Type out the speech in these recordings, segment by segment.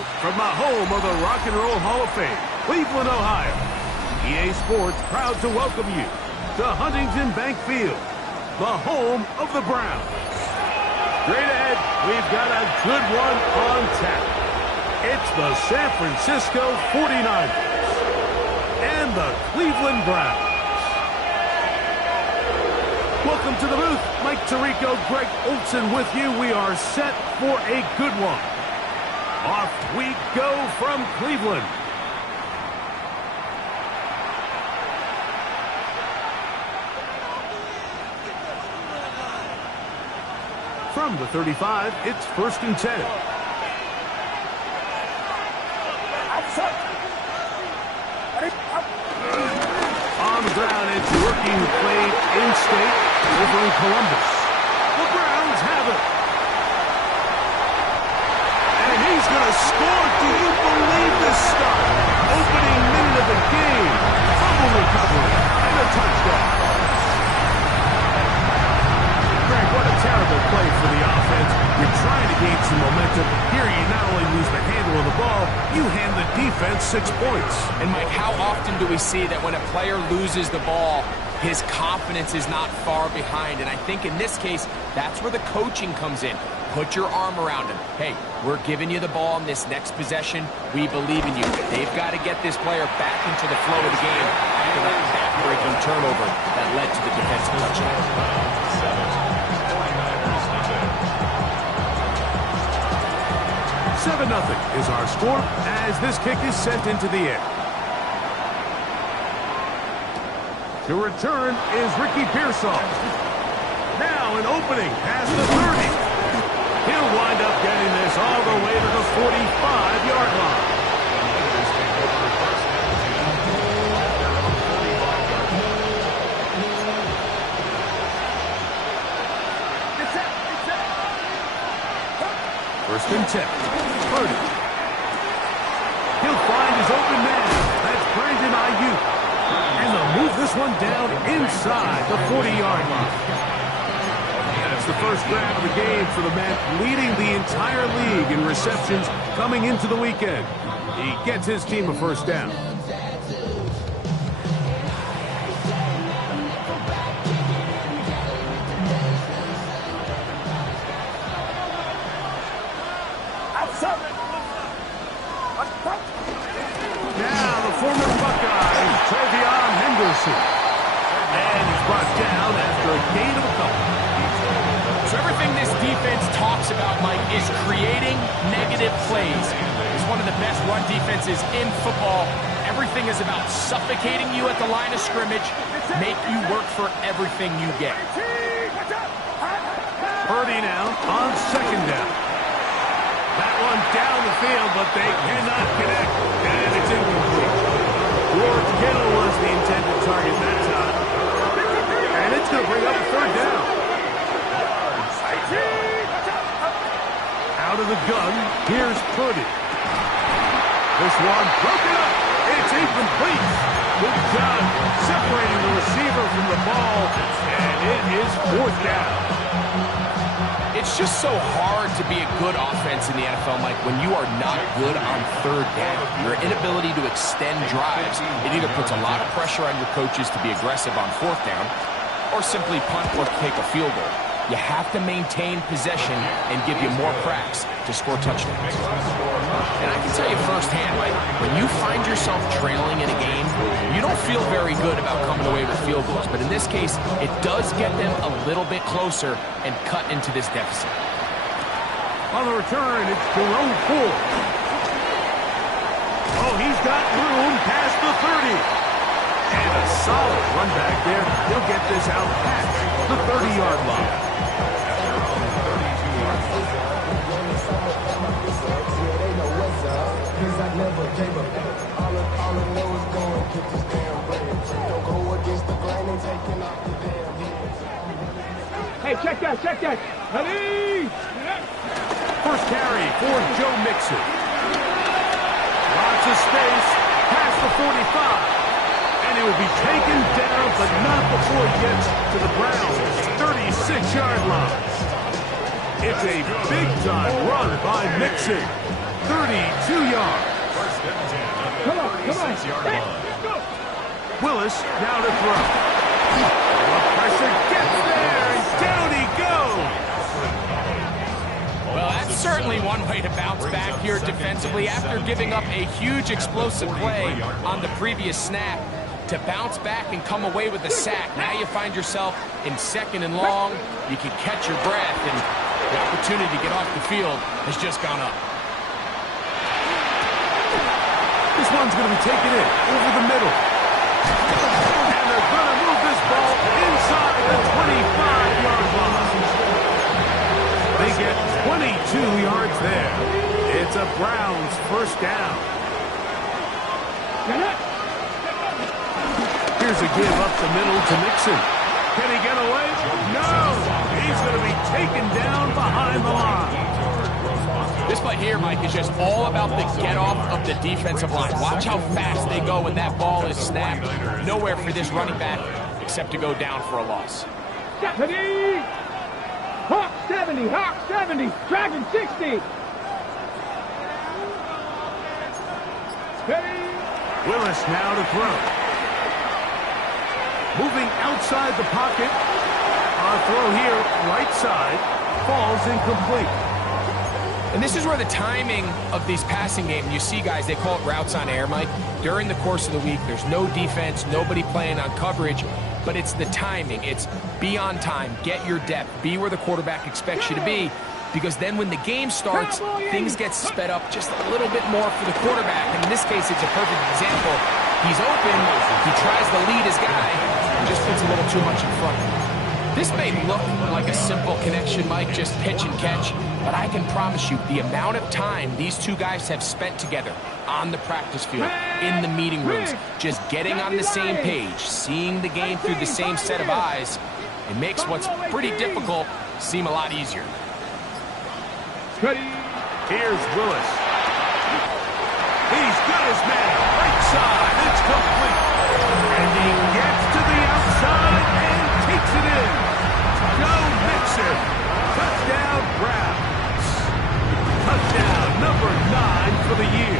now, from the home of the Rock and Roll Hall of Fame, Cleveland, Ohio, EA Sports proud to welcome you to Huntington Bank Field, the home of the Browns. Straight ahead, we've got a good one on tap. It's the San Francisco 49ers and the Cleveland Browns. Welcome to the booth. Mike Tirico, Greg Olson with you. We are set for a good one. Off we go from Cleveland. From the 35, it's 1st and 10. On the ground, it's Yerp who played in-state over in Columbus. The Browns have it. And he's going to score. Do you believe this stuff? Opening minute of the game. Fumble recovery and a touchdown. Greg, what a terrible play for the offense. You're trying to gain some momentum. Here you not only lose the handle of the ball, you hand the defense 6 points. And Mike, how often do we see that when a player loses the ball, his confidence is not far behind? And I think in this case, that's where the coaching comes in. Put your arm around him. Hey, we're giving you the ball in this next possession. We believe in you. They've got to get this player back into the flow of the game after that back-breaking turnover that led to the defensive touchdown. 7-0 is our score as this kick is sent into the air. The return is Ricky Pearsall. Now an opening past the 30. He'll wind up getting this all the way to the 45-yard line. First and 10. Purdy. He'll find his open man. That's Brandon Ayuk. And they'll move this one down inside the 40-yard line. That's the first grab of the game for the man leading the entire league in receptions coming into the weekend. He gets his team a first down. And he's brought down after a gain of a couple. So everything this defense talks about, Mike, is creating negative plays. It's one of the best run defenses in football. Everything is about suffocating you at the line of scrimmage, make you work for everything you get. Purdy now on 2nd down. That one down the field, but they cannot connect, and it's incomplete. George Kittle was the intended target that time. And it's going to bring up a 3rd down. Out of the gun, here's Purdy. This one broken up. It's incomplete. Good job separating the receiver from the ball, and it is 4th down. It's just so hard to be a good offense in the NFL, Mike, when you are not good on 3rd down. Your inability to extend drives, it either puts a lot of pressure on your coaches to be aggressive on 4th down or simply punt or take a field goal. You have to maintain possession and give you more cracks to score touchdowns. And I can tell you firsthand, Mike, when you find yourself trailing in a game, you don't feel very good about coming away with field goals. But in this case, it does get them a little bit closer and cut into this deficit. On the return, it's Jerome Ford. Oh, he's got room past the 30. And a solid run back there. He'll get this out past the 30-yard line. Hey, check that. Ready? First carry for Joe Mixon. Lots of space past the 45. And he will be taken down, but not before he gets to the Browns' 36-yard line. It's a big-time run by Mixon. 32 yards. Come on. Hey, go. Willis now to throw. The pressure gets there, and down he goes. Well, that's certainly one way to bounce back here defensively after giving up a huge explosive play on the previous snap. To bounce back and come away with a sack. Now you find yourself in 2nd and long. You can catch your breath, and the opportunity to get off the field has just gone up. This one's going to be taken in over the middle. And they're going to move this ball inside the 25-yard line. They get 22 yards there. It's a Browns first down. Here's a give up the middle to Mixon. Can he get away? No! He's going to be taken down behind the line. This play here, Mike, is just all about the get-off of the defensive line. Watch how fast they go when that ball is snapped. Nowhere for this running back except to go down for a loss. Stephanie! Hawk 70, Dragon 60. Steady. Willis now to throw. Moving outside the pocket. A throw here, right side, falls incomplete. And this is where the timing of these passing games, you see guys, they call it routes on air, Mike. During the course of the week, there's no defense, nobody playing on coverage, but it's the timing. It's be on time, get your depth, be where the quarterback expects you to be, because then when the game starts, things get sped up just a little bit more for the quarterback. And in this case, it's a perfect example. He's open, he tries to lead his guy, and just puts a little too much in front of him. This may look like a simple connection, Mike, just pitch and catch, but I can promise you the amount of time these two guys have spent together on the practice field, in the meeting rooms, just getting on the same page, seeing the game through the same set of eyes, it makes what's pretty difficult seem a lot easier. Here's Willis. He's got his man. Right side. It's complete. And he gets to the outside and takes it in. Go Mixon. Touchdown Browns. Touchdown number 9 for the year.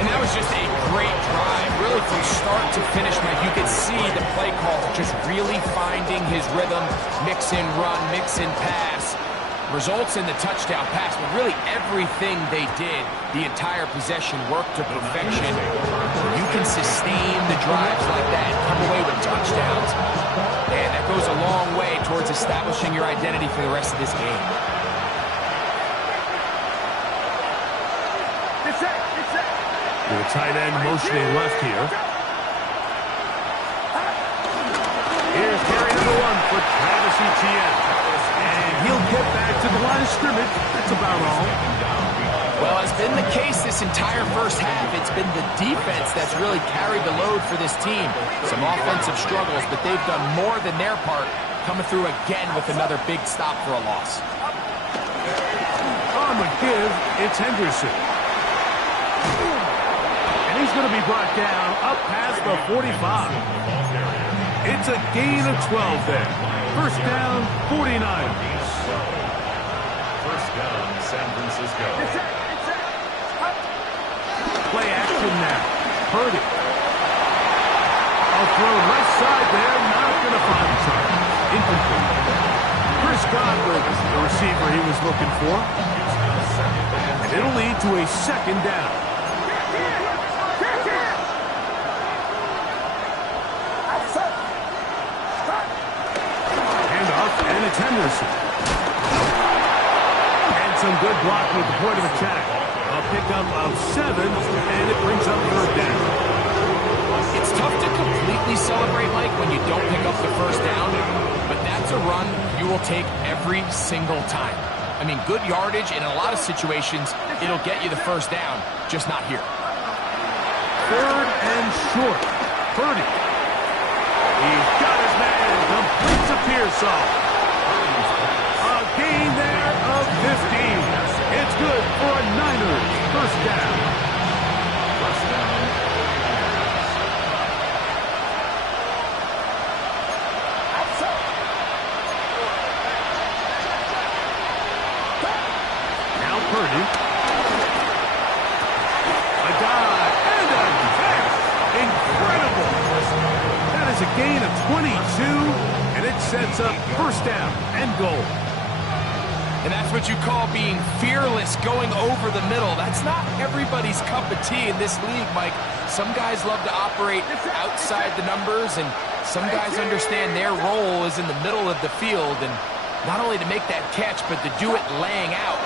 And that was just a great drive, really from start to finish, Mike. You could see the play call just really finding his rhythm. Mix in run, mix in pass. Results in the touchdown pass, but really everything they did, the entire possession worked to perfection. You can sustain the drives like that, come away with touchdowns, and that goes a long way towards establishing your identity for the rest of this game. The tight end motioning left here. Here's carry number 1 for Travis Etienne. And he'll get back to the line of scrimmage. That's about all. Well, it's been the case this entire first half. It's been the defense that's really carried the load for this team. Some offensive struggles, but they've done more than their part, coming through again with another big stop for a loss. On the give, it's Henderson. And he's going to be brought down up past the 45. It's a gain of 12 there. First down, 49ers. First down, San Francisco. Play action now. Purdy. I'll throw left side there. Not going to find the target. Incomplete. Chris Godwin, the receiver he was looking for. And it'll lead to a second down. And it's Henderson. And some good blocking at the point of attack. A pickup of 7, and it brings up third down. It's tough to completely celebrate, Mike, when you don't pick up the first down, but that's a run you will take every single time. I mean, good yardage, and in a lot of situations, it'll get you the first down, just not here. Third and short. Purdy. He's got his man. Completes a Pearsall. A gain there of 15. It's good for a Niners first down. First down. Now Purdy. A dive and a catch. Incredible. That is a gain of 22, and it sets up first down and goal. And that's what you call being fearless, going over the middle. That's not everybody's cup of tea in this league, Mike. Some guys love to operate outside the numbers, and some guys understand their role is in the middle of the field, and not only to make that catch, but to do it laying out.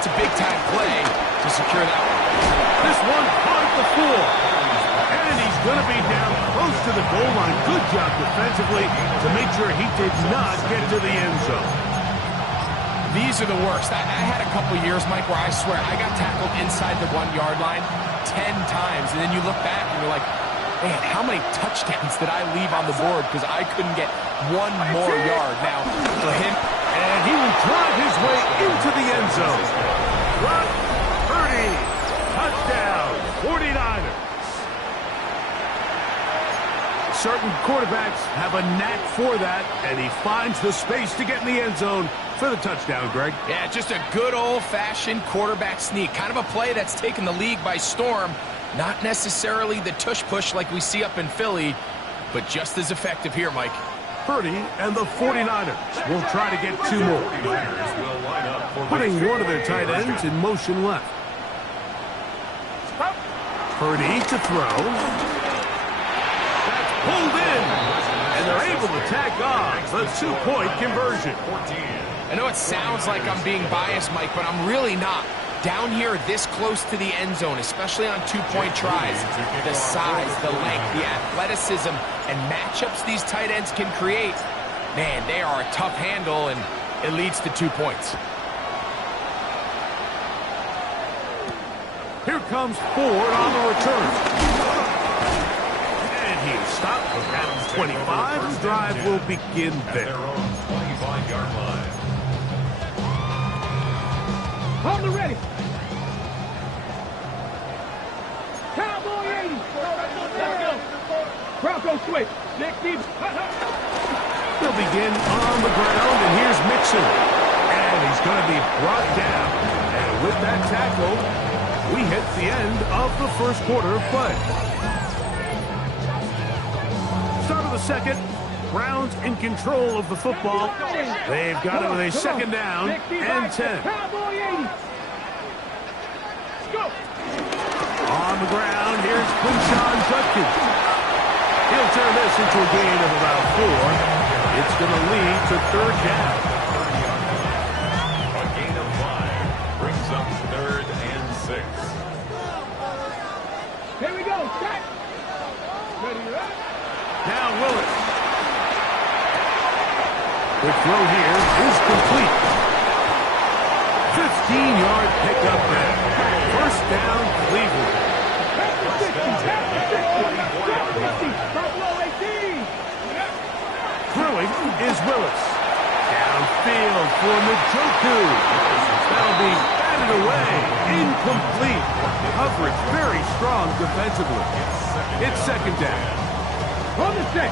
It's a big-time play to secure that one. This one caught the floor. And he's going to be down close to the goal line. Good job defensively to make sure he did not get to the end zone. These are the worst. I had a couple years, Mike, where I swear I got tackled inside the 1-yard line 10 times. And then you look back and you're like, man, how many touchdowns did I leave on the board because I couldn't get one more yard? Now, for him, and he will drive his way into the end zone. Brock Purdy, touchdown, 49ers. Certain quarterbacks have a knack for that, and he finds the space to get in the end zone for the touchdown, Greg. Yeah, just a good old-fashioned quarterback sneak. Kind of a play that's taken the league by storm. Not necessarily the tush-push like we see up in Philly, but just as effective here, Mike. Purdy and the 49ers will try to get two more. Putting one of their tight ends in motion left. Purdy to throw. Pulled in, and they're able to tack on the two-point conversion. I know it sounds like I'm being biased, Mike, but I'm really not. Down here this close to the end zone, especially on two-point tries, the size, the length, the athleticism, and matchups these tight ends can create, man, they are a tough handle, and it leads to 2 points. Here comes Ford on the return. He is stopped at 25. The drive will begin there. On the ready. Cowboy 80. Bronco switch. Nick Steve. They'll begin on the ground, and here's Mixon. And he's going to be brought down. And with that tackle, we hit the end of the first quarter of play. Start of the second. Browns in control of the football. They've got it with a second down and 10. On the ground, here's Quinshon Judkins. He'll turn this into a gain of about 4. It's going to lead to third down. A gain of 5 brings up 3rd and 6. Here we go. Set. Ready, right? Now Willis. The throw here is complete. 15-yard pickup there. First down, Cleveland. Throwing is Willis. Downfield for Njoku. That'll be batted away. Incomplete. Coverage very strong defensively. It's second down. On the set.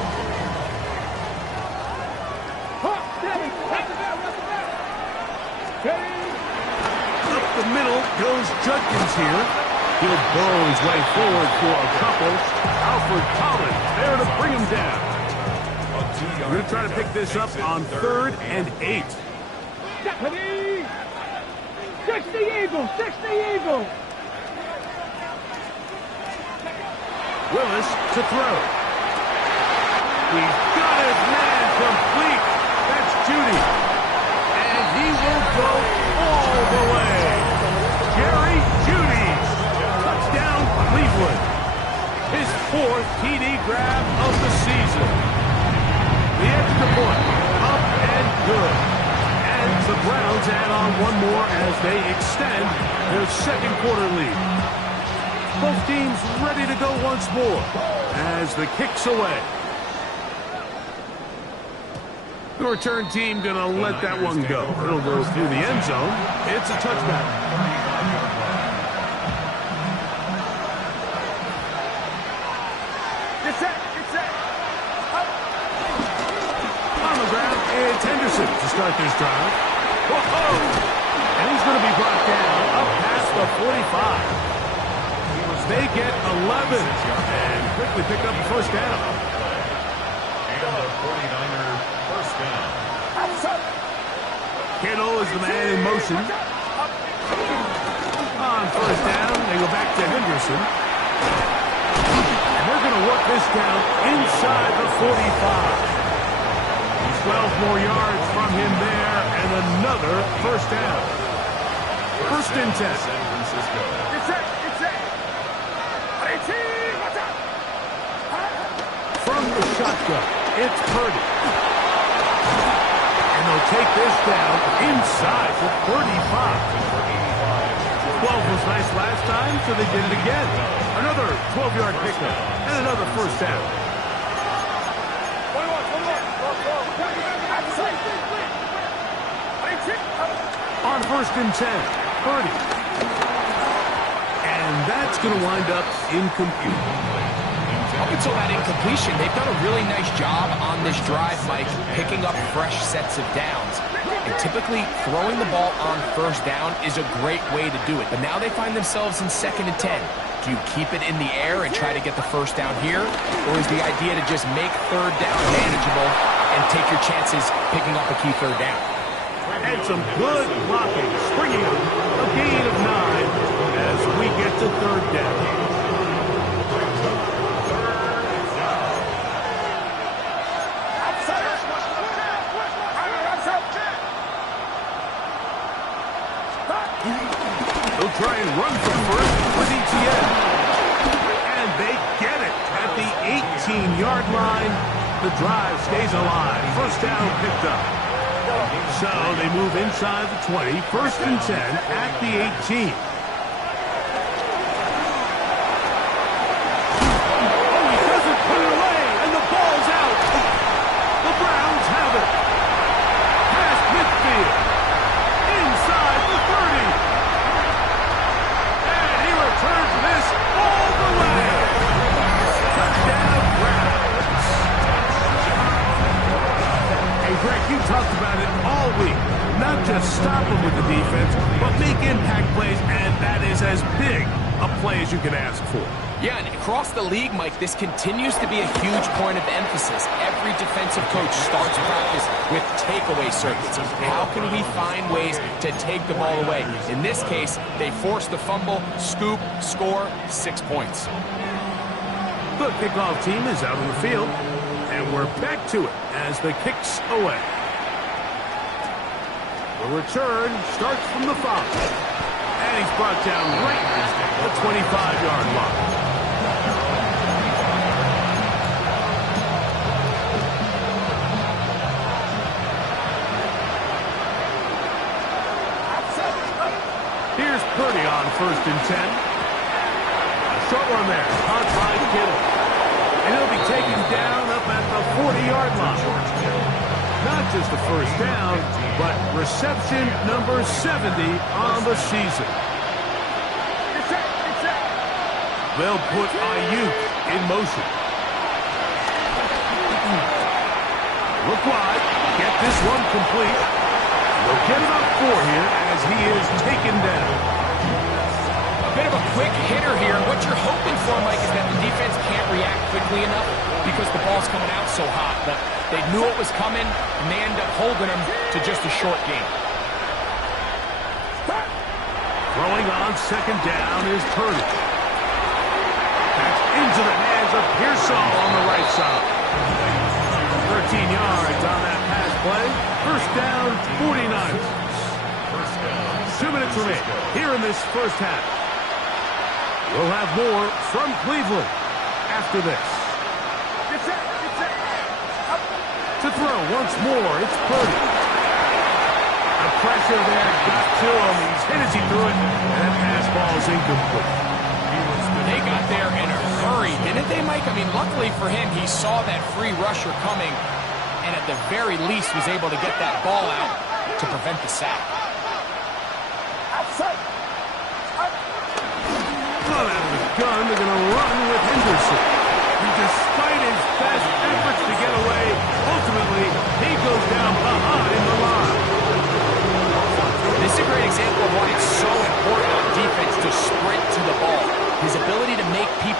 Up the middle goes Judkins here. He'll burrow his way forward for a couple. Alfred Collins there to bring him down. We're going to try to pick this up on 3rd and 8. 60 Eagles, 60 Eagles. Willis to throw. He's got his man complete. That's Judy. And he will go all the way. Jerry Judy. Touchdown, Cleveland. His 4th TD grab of the season. The extra point, up and good. And the Browns add on one more as they extend their second quarter lead. Both teams ready to go once more as the kick's away. The return team going to let that one go. It'll go through the end zone. It's a touchback. On the ground, it's Henderson to start this drive. Whoa! And he's going to be brought down up past the 45. They get 11 and quickly pick up the first down. And the 49er first down. Kittle is the man in motion. On first down, they go back to Henderson. And they're going to work this down inside the 45. 12 more yards from him there, and another first down. First and 10. San Francisco. From the shotgun, it's Purdy. And they'll take this down inside the 35. 12 was nice last time, so they did it again. Another 12-yard pickup and another first down. On first and 10, Purdy. And that's going to wind up incomplete. Up until that incompletion, they've done a really nice job on this drive, Mike, picking up fresh sets of downs. And typically, throwing the ball on first down is a great way to do it. But now they find themselves in 2nd and 10. Do you keep it in the air and try to get the first down here? Or is the idea to just make third down manageable and take your chances picking up a key third down? And some good blocking, springing up a gain of 9 as we get to third down. They'll try and run from first with ETN. And they get it at the 18-yard line. The drive stays alive. First down picked up. So they move inside the 20. First and 10 at the 18. Oh, he doesn't put it away, and the ball's out. The Browns have it. Past midfield. Inside the 30. And he returns this all the way. Touchdown, Browns. Hey, Greg, you talked about it all week. Not just stop them with the defense, but make impact plays, and that is as big a play as you can ask for. Yeah, and across the league, Mike, this continues to be a huge point of emphasis. Every defensive coach starts practice with takeaway circuits. How can we find ways to take the ball away? In this case, they force the fumble, scoop, score, 6 points. The kickoff team is out on the field, and we're back to it as the kick's away. The return starts from the 5. And he's brought down right at the 25-yard line. Here's Purdy on first and 10. A short one there, caught by Kittle. And he'll be taken down up at the 40-yard line. Not just the first down, but reception number 70 on the season. They'll put Ayuk in motion. Look wide, get this one complete. They'll get about 4 here as he is taken down. A bit of a quick hitter here. What you're hoping for, Mike, is that the defense can't react quickly enough because the ball's coming out so hot. But they knew it was coming, and they end up holding them to just a short game. Throwing on second down is Purdy. That's into the hands of Pearsall on the right side. 13 yards on that pass play. First down, 49ers. 2 minutes remain here in this first half. We'll have more from Cleveland after this. To throw once more, it's Purdy. The pressure there got to him. He's hit as he threw it, and that pass ball is incomplete. They got there in a hurry, didn't they, Mike? I mean, luckily for him, he saw that free rusher coming, and at the very least was able to get that ball out to prevent the sack. Out of the gun, they're going to run with Henderson. And despite his best efforts to get away, ultimately, he goes down behind the line. This is a great example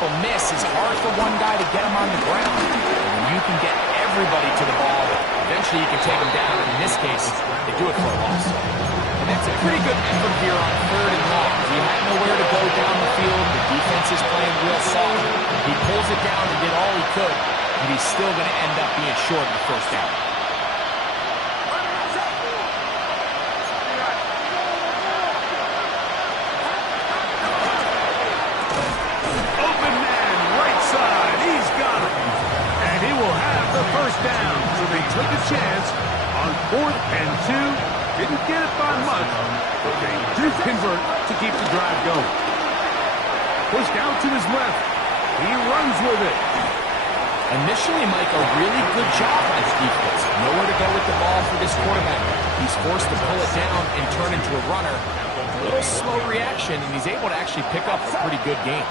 will miss. It's hard for one guy to get him on the ground. And you can get everybody to the ball, but eventually you can take him down. And in this case, they do it for a loss. And that's a pretty good effort here on 3rd and long. He had nowhere to go down the field. The defense is playing real soft. He pulls it down and did all he could, and he's still going to end up being short in the 1st down. Open man, right side. He's got it. And he will have the 1st down. So they took a chance on 4th and 2. Didn't get it by much, but they do convert to keep the drive going. Pushed out to his left. He runs with it. Initially, Mike, a really good job by the defense. Nowhere to go with the ball for this quarterback. He's forced to pull it down and turn into a runner. A little slow reaction, and he's able to actually pick up a pretty good game.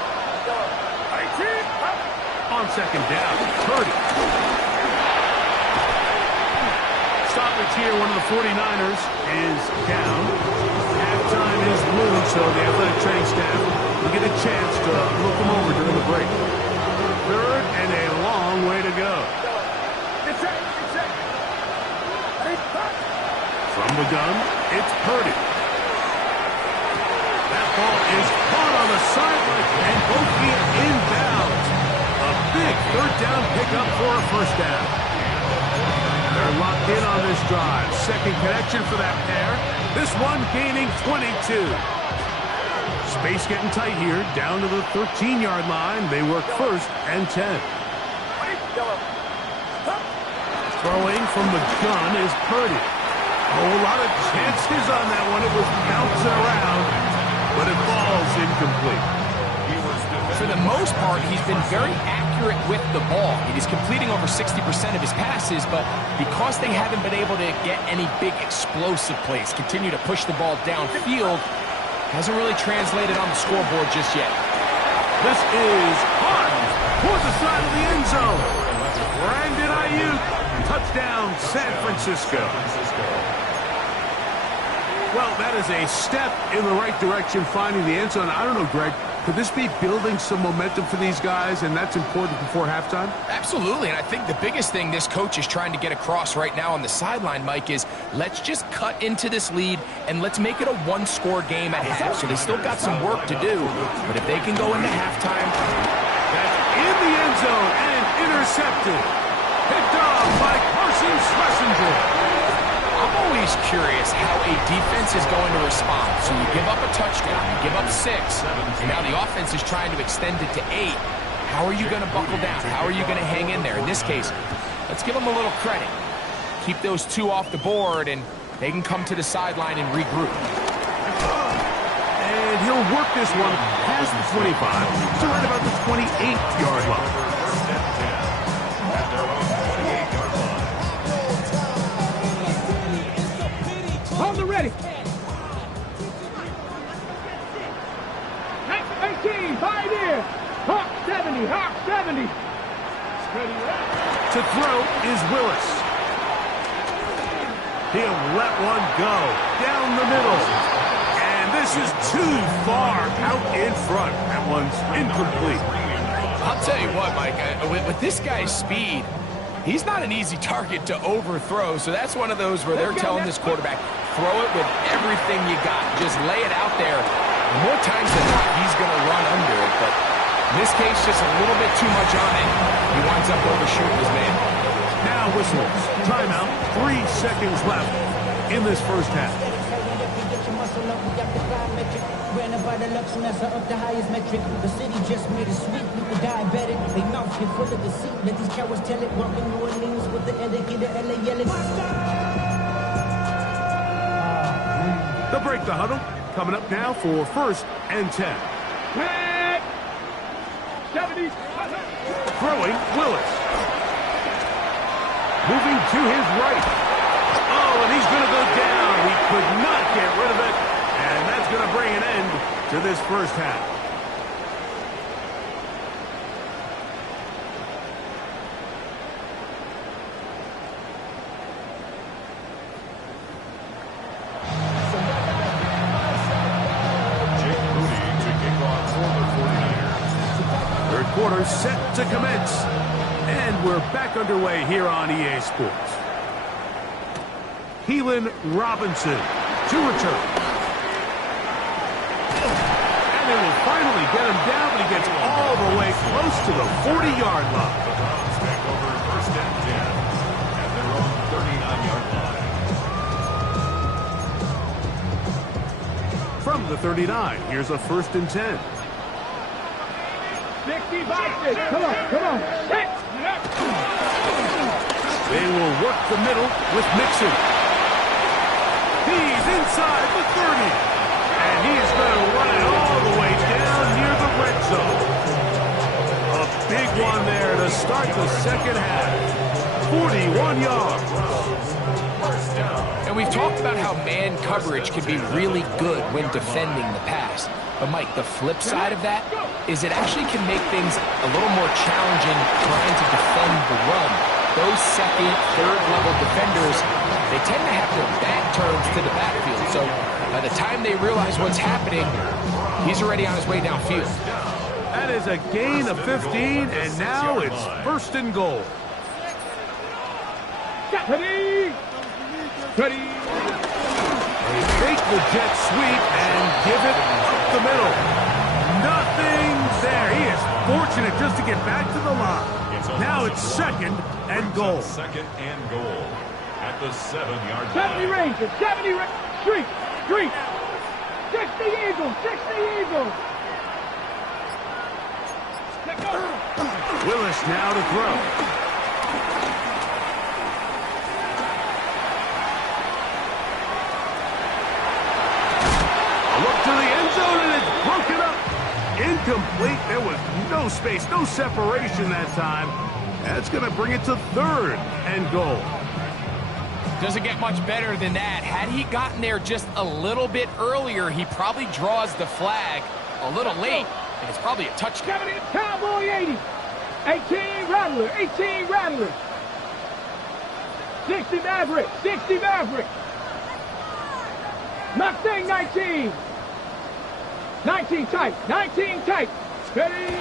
On 2nd down, Purdy. Stoppage here, one of the 49ers is down. Halftime is blue, so the athletic training staff will get a chance to look them over during the break. 3rd and a long way to go. From the gun, it's Purdy. That ball is caught on the sideline, and both feet inbounds. A big 3rd down pickup for a 1st down. They're locked in on this drive. 2nd connection for that pair. This one gaining 22. Space getting tight here. Down to the 13-yard line. They work 1st and 10. Throwing from the gun is Purdy. Oh, a lot of chances on that one. It was bouncing around, but it falls incomplete. For the most part, he's been very accurate with the ball. He's completing over 60% of his passes, but because they haven't been able to get any big explosive plays, continue to push the ball downfield, hasn't really translated on the scoreboard just yet. This is hot toward the side of the end zone. Brandon Ayuk, touchdown San Francisco. Well, that is a step in the right direction, finding the end zone. I don't know, Greg. Could this be building some momentum for these guys, and that's important before halftime? Absolutely, and I think the biggest thing this coach is trying to get across right now on the sideline, Mike, is let's just cut into this lead, and let's make it a one-score game at half. So they still got some work to do, but if they can go into halftime... That's in the end zone and intercepted. Picked off by Carson Schlesinger. I'm always curious how a defense is going to respond. So you give up a touchdown, you give up 6, and now the offense is trying to extend it to 8. How are you going to buckle down? How are you going to hang in there? In this case, let's give them a little credit. Keep those 2 off the board, and they can come to the sideline and regroup. And he'll work this one past the 25 to right about the 28-yard line. On the ready. 18, pioneer. Hawk 70, Hawk 70. To throw is Willis. He'll let one go down the middle. And this is too far out in front. That one's incomplete. I'll tell you what, Mike, with this guy's speed, he's not an easy target to overthrow, so that's one of those where they're telling this quarterback, throw it with everything you got. Just lay it out there. More times than not, he's going to run under it, but in this case, just a little bit too much on it. He winds up overshooting his man. Now whistles. Timeout. 3 seconds left in this 1st half. Up the highest metric. The city just made it sweet. People diabetic. They mouth get full of deceit. Let these cowards tell it. Walking New Orleans with the indicator. LA yelling. They'll break the huddle. Coming up now for 1st and 10. 70. Throwing, Willis. Moving to his right. Oh, and he's going to go down. He could not get rid of it. And that's going to bring an end to this 1st half. quarter set to commence. And we're back underway here on EA Sports. Keelan Robinson to return. And they will finally get him down, but he gets all the way close to the 40-yard line. The Browns take over first and 10 at their own 39-yard line. From the 39, here's a first and 10. 65. Come on. Hit. They will work the middle with Mixon. He's inside the 30. And he's going to run it all the way down near the red zone. A big one there to start the second half. 41 yards. And we've talked about how man coverage can be really good when defending the pass. But, Mike, the flip side of that is it actually can make things a little more challenging trying to defend the run. Those second, third-level defenders, they tend to have their back turned to the backfield. So by the time they realize what's happening, he's already on his way downfield. That is a gain of 15, and now it's first and goal. Ready. They fake the jet sweep and give it up the middle. Nothing there. He is fortunate just to get back to the line. Now it's second and goal. Second and goal at the 7-yard 70 line. Rangers. 70 Rangers. Street. 60 Eagles. 60 Eagles. Let's go. Willis now to throw. Look to the end zone, and it's broken up. Incomplete. There was no space, no separation that time. That's going to bring it to third and goal. Doesn't get much better than that. Had he gotten there just a little bit earlier, he probably draws the flag a little late, and it's probably a touchdown. 70 Cowboy 80. 18 Rattler. 18 Rattler. 60 Maverick. 60 Maverick. Mustang 19. 19 tight. 19 tight. Ready.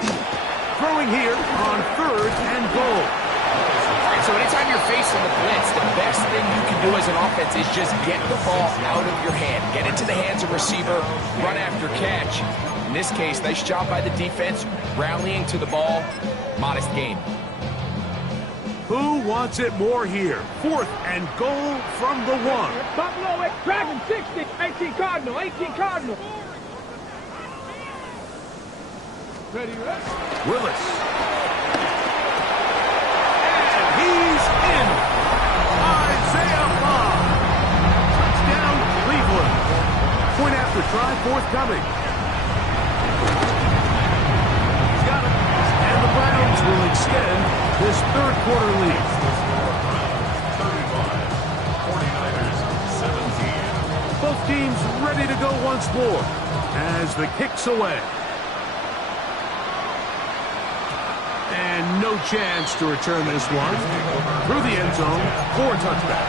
Throwing here on third and goal. All right, so anytime you're facing the blitz, the best thing you can do as an offense is just get the ball out of your hand. Get it to the hands of receiver, run after catch. In this case, nice job by the defense, rallying to the ball. Modest gain. Who wants it more here? Fourth and goal from the 1. Buffalo Dragon 60. 18 Cardinal. 18 Cardinal. Ready, Willis. And he's in. Isaiah Bond. Touchdown, Cleveland. Point after try, forthcoming. He's got it. And the Browns will extend this third quarter lead. 35, 49ers 17. Both teams ready to go once more as the kick's away. And no chance to return this one. Through the end zone for a touchback.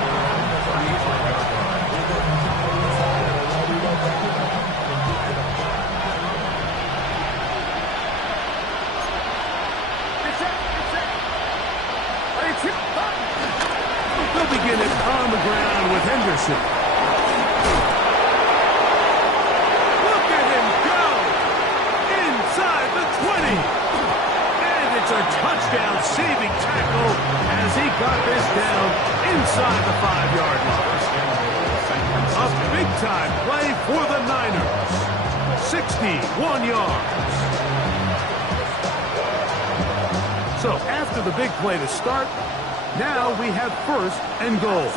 They'll begin it on the ground with Henderson. Look at him go! Inside the 20! A touchdown-saving tackle as he got this down inside the 5-yard line. A big-time play for the Niners. 61 yards. So after the big play to start, now we have first and goal.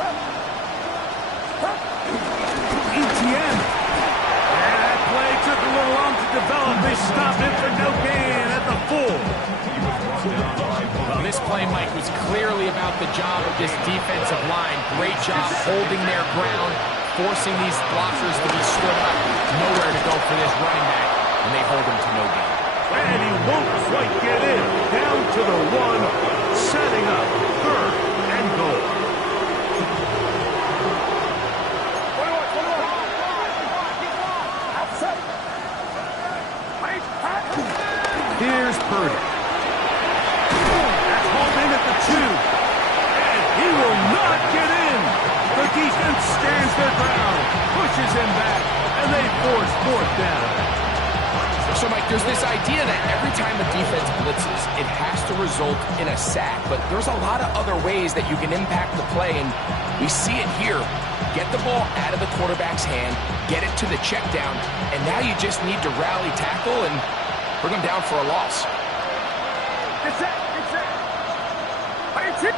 ETN. And that play took a little long to develop. They stopped it for no gain at the 4. Well, this play, Mike, was clearly about the job of this defensive line. Great job holding their ground, forcing these blockers to be stood up. Nowhere to go for this running back, and they hold him to no gain. And he won't quite get in. Down to the 1, setting up third and goal. Here's Purdy. the ground, pushes him back, and they force fourth down. So, Mike, there's this idea that every time a defense blitzes, it has to result in a sack. But there's a lot of other ways that you can impact the play, and we see it here. Get the ball out of the quarterback's hand, get it to the check down, and now you just need to rally tackle and bring them down for a loss. Get set. Get set. It's it.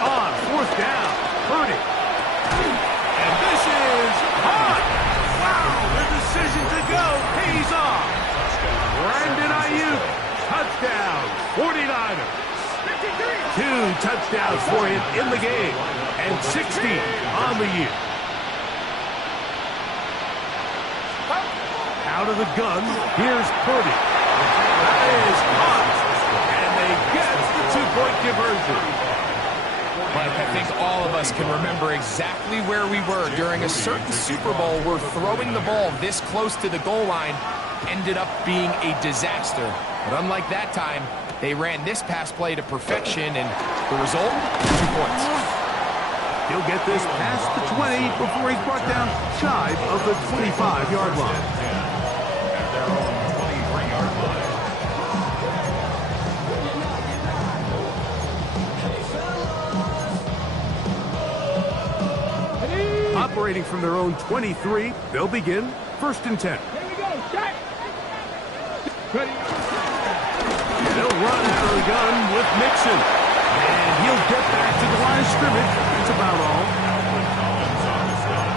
On fourth down, Purdy. And this is hot. Wow, the decision to go pays off. Brandon Ayuk, touchdown, 49ers. 2 touchdowns for him in the game, and 60 on the year. Out of the gun, here's Purdy. That is hot, and they get the 2-point conversion. Mike, I think all of us can remember exactly where we were during a certain Super Bowl where throwing the ball this close to the goal line ended up being a disaster. But unlike that time, they ran this pass play to perfection, and the result, 2 points. He'll get this past the 20 before he's brought down shy of the 25-yard line. At their own 23-yard line. Operating from their own 23, they'll begin 1st and 10. Here we go. Check. Ready. They'll run out of the gun with Mixon. And he'll get back to the line of scrimmage. That's about all. Collins on the stop.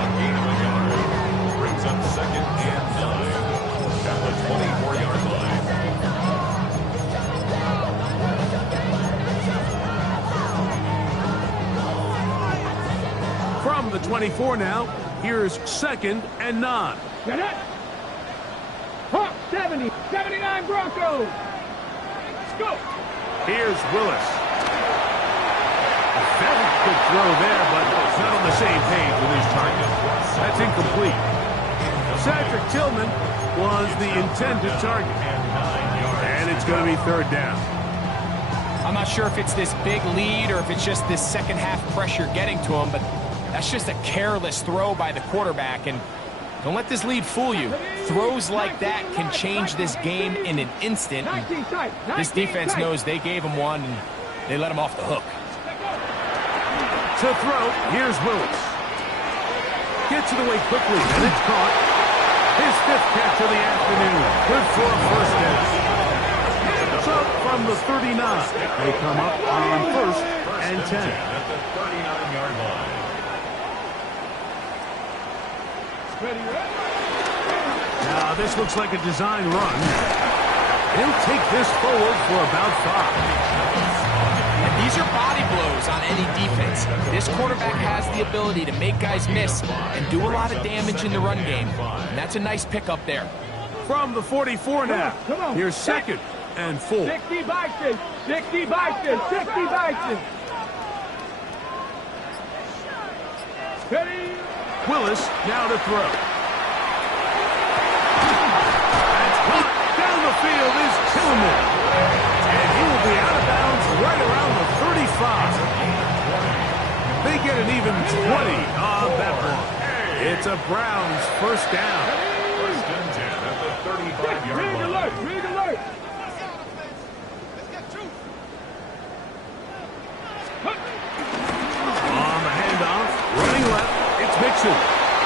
A gain of a yard. Brings up 2nd and 9. At the 24-yard line. From the 24 now, here's 2nd and 9. Get it. Hawk 70. 79 Broncos. Let's go. Here's Willis. A very good throw there, but it's not on the same page with his target. That's incomplete. Cedric Tillman was the intended target. And it's going to be 3rd down. I'm not sure if it's this big lead or if it's just this second half pressure getting to him, but that's just a careless throw by the quarterback, and don't let this lead fool you. Throws like that can change this game in an instant. This defense knows they gave him one, and they let him off the hook. To throw, here's Willis. Gets it away quickly, and it's caught. His 5th catch of the afternoon. Good for a 1st down. So from the 39, they come up on 1st and 10. At the 39-yard line. Now, this looks like a design run. He'll take this forward for about 5. And these are body blows on any defense. This quarterback has the ability to make guys miss and do a lot of damage in the run game. And that's a nice pickup there. From the 44 now, Come on. here's 2nd and 4. 60 Bison. 60 Bison. 60 Bison. Ready. Willis now to throw. That's caught down the field is Tillman. And he will be out of bounds right around the 35. They get an even 20 on that one. It's a Browns 1st down. 1st and 10 at the 35-yard Rig line. alert. Rig alert. On the handoff, running left, it's Mixon.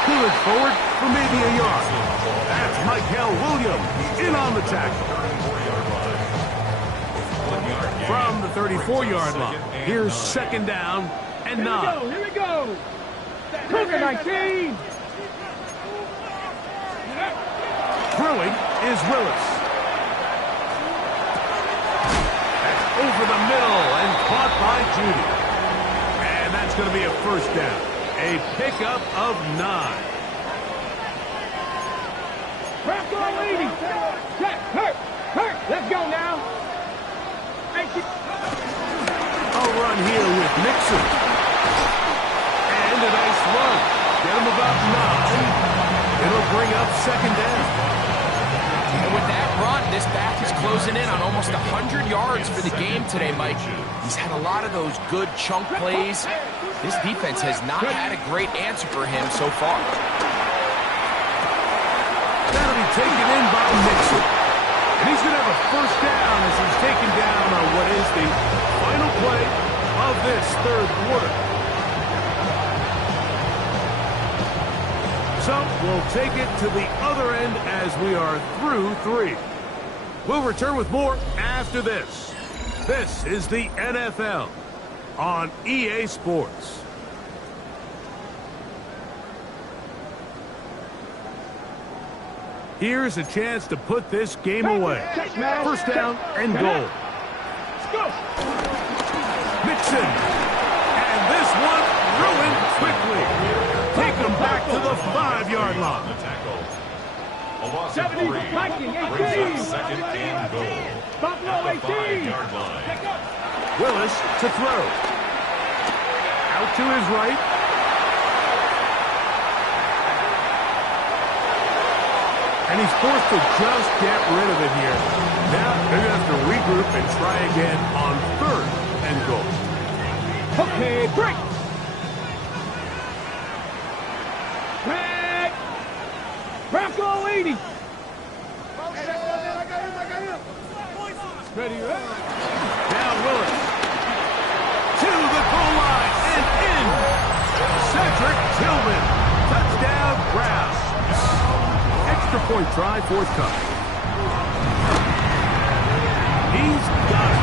Pulling forward for maybe a yard. That's Michael Williams in on the tackle. From the 34-yard line, here's 2nd down and 9. Here we go. Cougar 19. Throwing is Willis. That's over the middle and caught by Judy. And that's going to be a 1st down. A pickup of 9. Bronco leading. Check. Hurt. Let's go now. A run here with Mixon. And a nice run. Get him about 9. It'll bring up 2nd down. And with that run, this back is closing in on almost 100 yards for the game today, Mike. He's had a lot of those good chunk plays. This defense has not had a great answer for him so far. That'll be taken in by Mixon. And he's going to have a first down as he's taken down on what is the final play of this third quarter. So we'll take it to the other end as we are through 3. We'll return with more after this. This is the NFL on EA Sports. Here's a chance to put this game away. First down and goal. Mixon. And this one ruined quickly. Take him back to the 5-yard line. The tackle. A loss of 3. Brings up second and goal. At the 5-yard line. Willis to throw. Out to his right. And he's forced to just get rid of it here. Now they're going to have to regroup and try again on third and goal. Okay, break. Break. Bronco 80. Ready, Now Willis to the goal line and in. Cedric Tillman. Touchdown, Browns. Extra point try forthcoming. He's got it.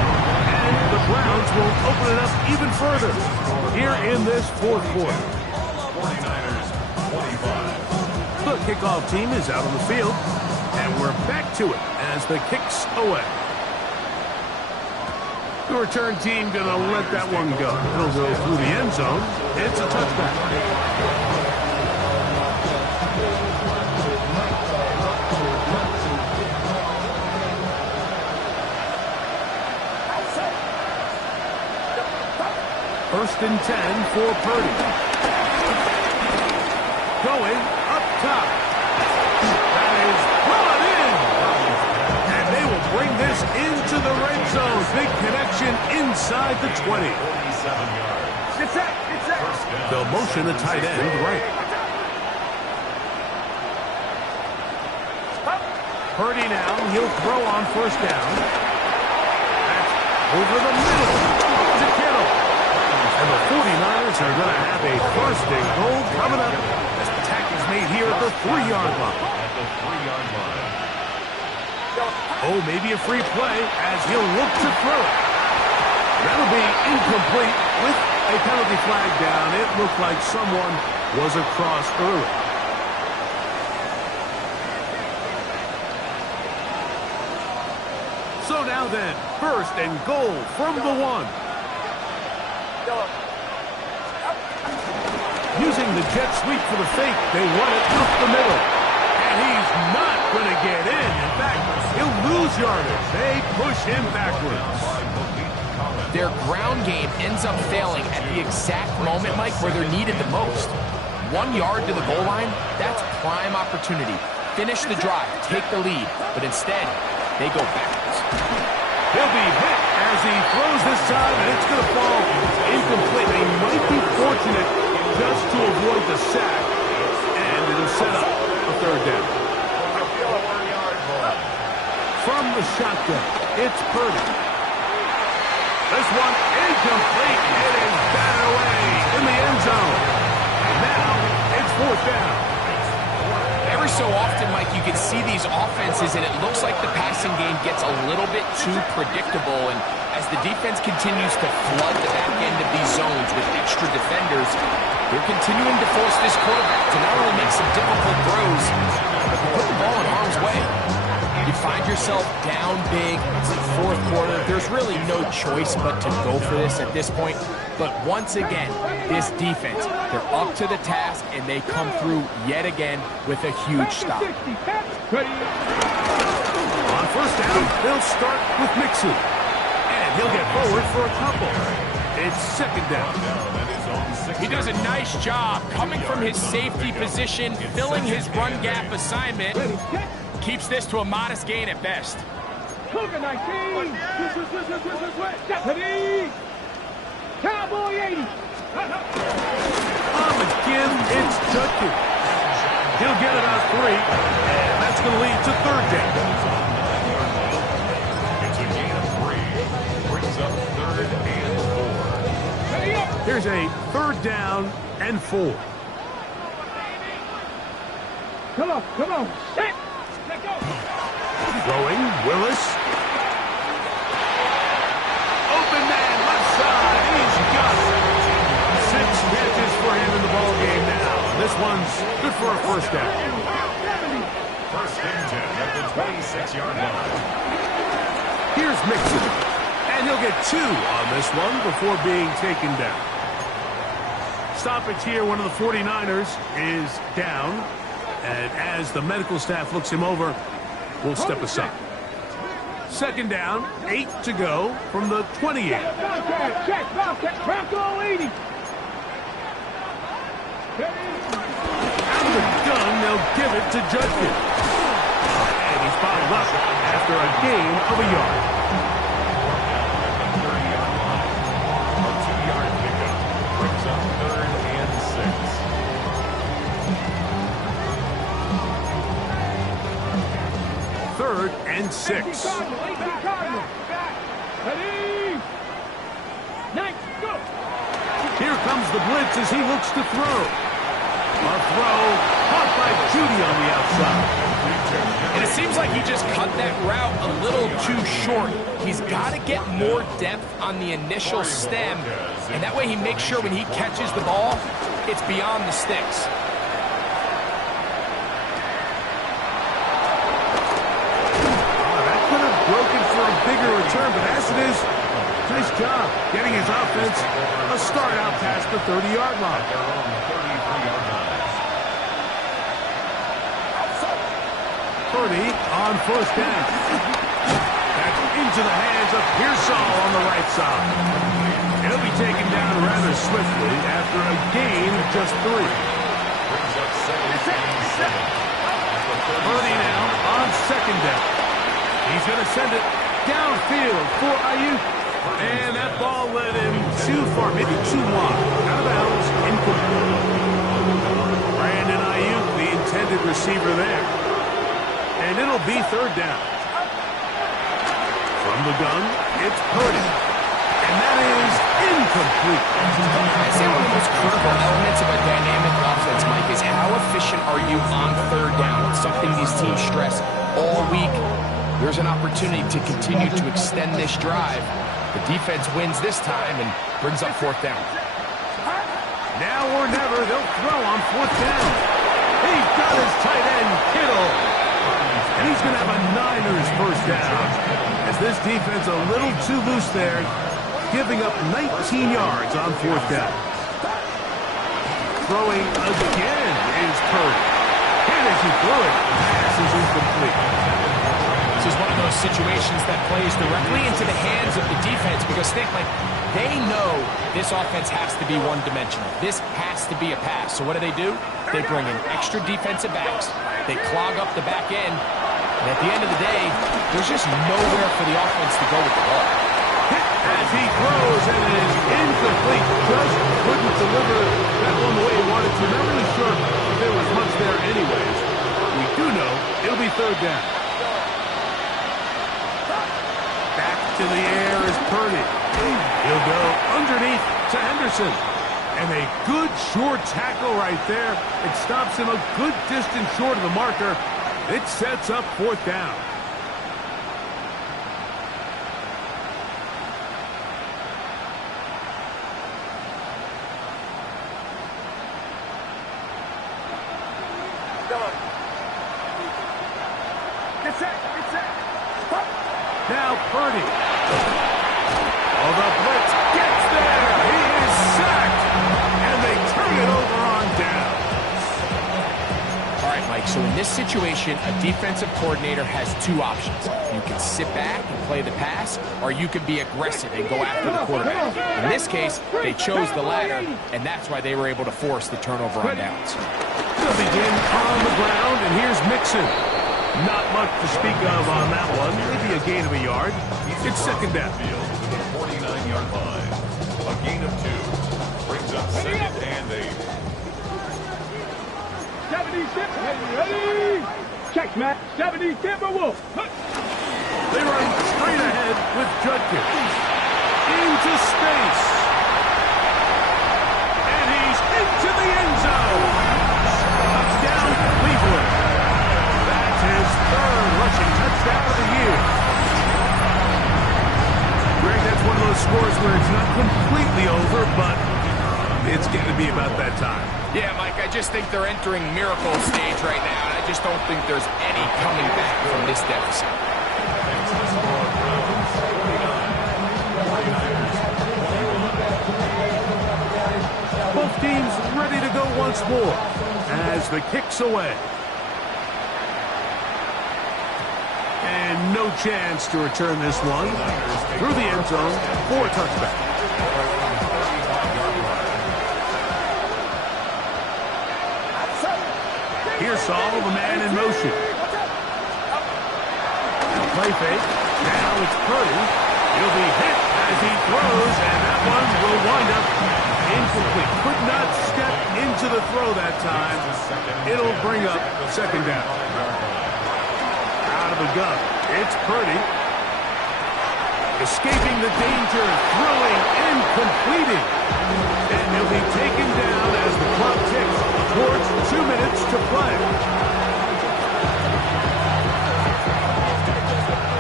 And the Browns will open it up even further here in this fourth quarter. 49ers 25. The kickoff team is out on the field, and we're back to it as the kick's away. The return team going to let that one go. It'll go through the end zone. It's a touchback. First and 10 for Purdy. Going up top. That is brought in. And they will bring this into the red zone. Big connection inside the 20. 47 yards. It's that. They'll motion the tight end right. Purdy now. He'll throw on first down. That's over the middle to Kittle. And the 49ers are going to have a first and goal coming up as the tackle's made here at the 3-yard line. At the 3-yard line. Oh, maybe a free play as he'll look to throw it. That'll be incomplete with a penalty flag down. It looked like someone was across early. So now then, first and goal from the 1. Using the jet sweep for the fake, they run it up the middle. And he's not going to get in. In fact, he'll lose yardage. They push him backwards. Their ground game ends up failing at the exact moment, Mike, where they're needed the most. 1 yard to the goal line, that's prime opportunity. Finish the drive, take the lead, but instead, they go backwards. He'll be hit as he throws this time, and it's going to fall incomplete. They might be fortunate just to avoid the sack, and it'll set up a third down. From the shotgun, it's Purdy. This one incomplete. It is batted away in the end zone. And now it's fourth down. Every so often, Mike, you can see these offenses, and it looks like the passing game gets a little bit too predictable. And as the defense continues to flood the back end of these zones with extra defenders, they're continuing to force this quarterback to not only make some difficult throws, but to put the ball in harm's way. You find yourself down big. It's the fourth quarter. There's really no choice but to go for this at this point. But once again, this defense, they're up to the task, and they come through yet again with a huge stop. On first down, they'll start with Mixon. And he'll get forward for a couple. It's second down. He does a nice job coming from his safety position, filling his run gap assignment. Keeps this to a modest gain at best. Cougar 19. Deputy. Cowboy 80. On McGinn, it's Judkins. He'll get it on 3, and that's going to lead to third down. It's a gain of 3. Brings up 3rd and 4. Here's a 3rd down and 4. Come on. Set. Let go. Throwing, Willis. Open man, left side. He's got it. 6 catches for him in the ball game now. This one's good for a first down. 1st and 10 at the 26-yard line. Here's Mixon. And he'll get 2 on this one before being taken down. Stoppage here, one of the 49ers is down. And as the medical staff looks him over, we'll step aside. 2nd down, 8 to go from the 28. Bobcat, check, Bobcat, Bronco 80. Out of the gun, they'll give it to Judkins. And he's bottled up after a gain of a yard. At the 30-yard line. A 2-yard pickup. Brings up 3rd and 6. 3rd and 6. Cardinal. Ready. Nice, go. Here comes the blitz as he looks to throw. A throw caught by Judy on the outside. And it seems like he just cut that route a little too short. He's got to get more depth on the initial stem, and that way he makes sure when he catches the ball, it's beyond the sticks. That could have broken for a bigger return, but as it is, nice job getting his offense a start out past the 30-yard line. Their own 33-yard line. Purdy on 1st down. That's into the hands of Pearsall on the right side. He'll be taken down rather swiftly after a gain of just 3. Brings up 2nd and 7. Purdy now on 2nd down. He's going to send it downfield for Ayuk. And that ball led him too far, maybe too wide. Out of bounds, incomplete. Brandon Ayuk, the intended receiver there. And it'll be 3rd down. From the gun, it's Purdy. And that is incomplete. I'd say one of the most critical elements of a dynamic offense, Mike, is how efficient are you on 3rd down? It's something these teams stress all week. There's an opportunity to continue to extend this drive. The defense wins this time and brings up 4th down. Now or never, they'll throw on 4th down. He's got his tight end, Kittle. And he's going to have a Niners first down. As this defense a little too loose there, giving up 19 yards on 4th down. Throwing again is Purdy. And as he threw it, pass is incomplete. This is one of those situations that plays directly into the hands of the defense because think, like, they know this offense has to be one-dimensional. This has to be a pass. So what do? They bring in extra defensive backs. They clog up the back end. And at the end of the day, there's just nowhere for the offense to go with the ball. As he throws, and it is incomplete. Just couldn't deliver that one the way he wanted to. Not really sure if there was much there anyways. We do know it'll be 3rd down. Back to the air is Purdy. He'll go underneath to Henderson. And a good short tackle right there. It stops him a good distance short of the marker. It sets up 4th down. Now Purdy. Oh, the blitz gets there. He is sacked. And they turn it over on down. All right, Mike, so in this situation, a defensive coordinator has 2 options. You can sit back and play the pass, or you can be aggressive and go after the quarterback. In this case, they chose the latter, and that's why they were able to force the turnover on downs. They'll begin on the ground, and here's Mixon. Not much to speak of on that one. Maybe a gain of a yard. It's second down. Field to the 49-yard line. A gain of 2. Brings up second and 8. 76, ready? Check, Matt. 70, Timberwolf. They run straight ahead with Judkins. Into space. And he's into the end zone. Touchdown, Cleveland. That's his third rushing touchdown of the year. Greg, that's one of those scores where it's not completely over, but it's going to be about that time. Yeah, Mike, I just think they're entering miracle stage right now, and I just don't think there's any coming back from this deficit. Both teams ready to go once more as the kick's away. And no chance to return this one through the end zone for a touchback. Here's Saul, the man in motion. Play fake. Now it's Purdy. He'll be hit as he throws, and that one will wind up incomplete. Could not step into the throw that time. It'll bring up second down. Out of the gun. It's Purdy. Escaping the danger, throwing and completing. And he'll be taken down as the clock ticks towards 2 minutes to play.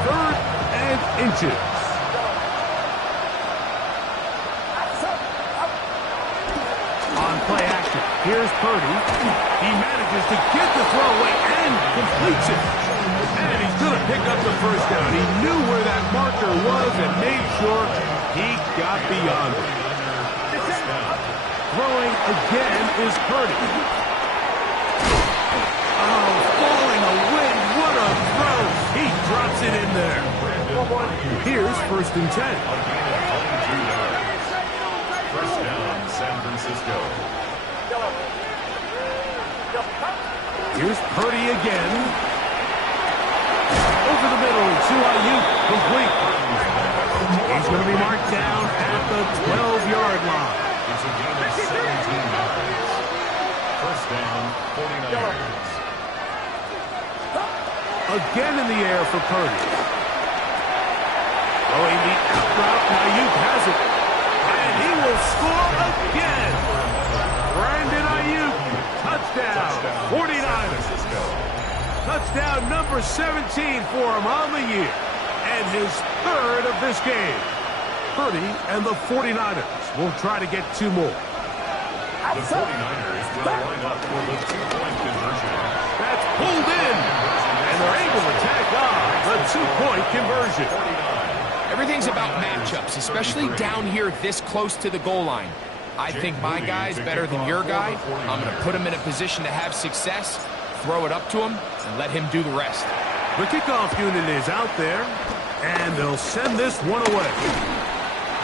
Third and inches. On play action, here's Purdy. He manages to get the throw away and completes it. And he's going to pick up the first down. He knew where that marker was and made sure he got beyond it. Throwing again is Purdy. Oh, falling away. What a throw. He drops it in there. Here's first and 10. First down, San Francisco. Here's Purdy again. Over the middle to Ayuk. Complete. He's going to be marked down at the 12-yard line. It's a gain of 17 yards. First down, 49ers. Again in the air for Purdy. Throwing the out route, and Ayuk has it. And he will score again. Brandon Ayuk, touchdown, 49ers. Touchdown number 17 for him on the year. And his third of this game. Purdy and the 49ers will try to get 2 more. The 49ers will line up for the 2-point conversion. That's pulled in. And they're able to tack on the 2-point conversion. Everything's about matchups, especially down here this close to the goal line. I think my guy's better than your guy. I'm going to put him in a position to have success, throw it up to him, and let him do the rest. The kickoff unit is out there, and they'll send this one away.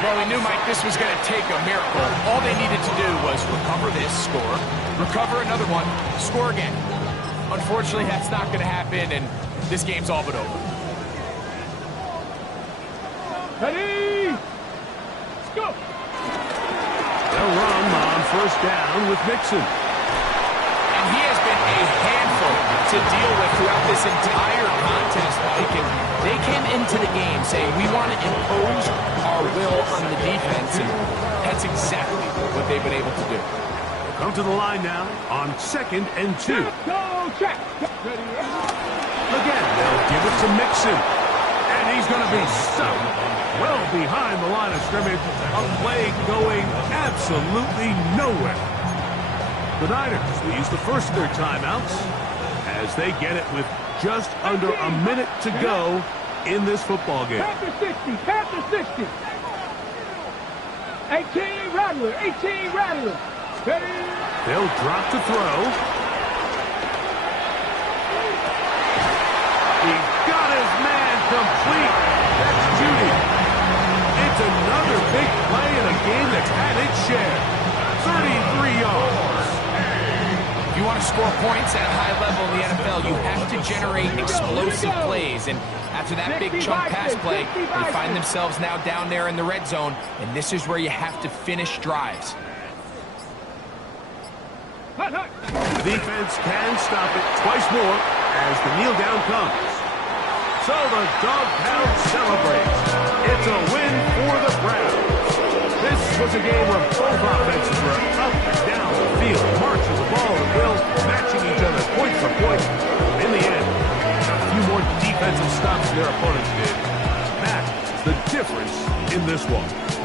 Well, we knew, Mike, this was going to take a miracle. All they needed to do was recover this, score, recover another one, score again. Unfortunately, that's not going to happen, and this game's all but over. Ready? Let's go. They'll run on first down with Mixon. And he has been a handful to deal with throughout this entire contest, Mike. And they came into the game saying, we want to impose our will on the defense, and that's exactly what they've been able to do. Come to the line now on 2nd and 2. Go, check. Ready? Again, they'll give it to Mixon. And he's going to be stuck well behind the line of scrimmage. A play going absolutely nowhere. The Niners will use the first of their timeouts as they get it with just under a minute to go in this football game. Panther 60, Panther 60. 18 Rattler, 18 Rattler. Ready? They'll drop to throw. He got his man complete. That's Judy. It's another big play in a game that's had its share. 33 yards. If you want to score points at a high level in the NFL, you have to generate explosive plays. And after that big chunk pass play, they find themselves now down there in the red zone, and this is where you have to finish drives. The defense can stop it twice more as the kneel down comes. So the dog pound celebrates. It's a win for the Browns. This was a game where both offenses were up and down the field, marching the ball at will, matching each other point for point. In the end, a few more defensive stops than their opponents did. That is the difference in this one.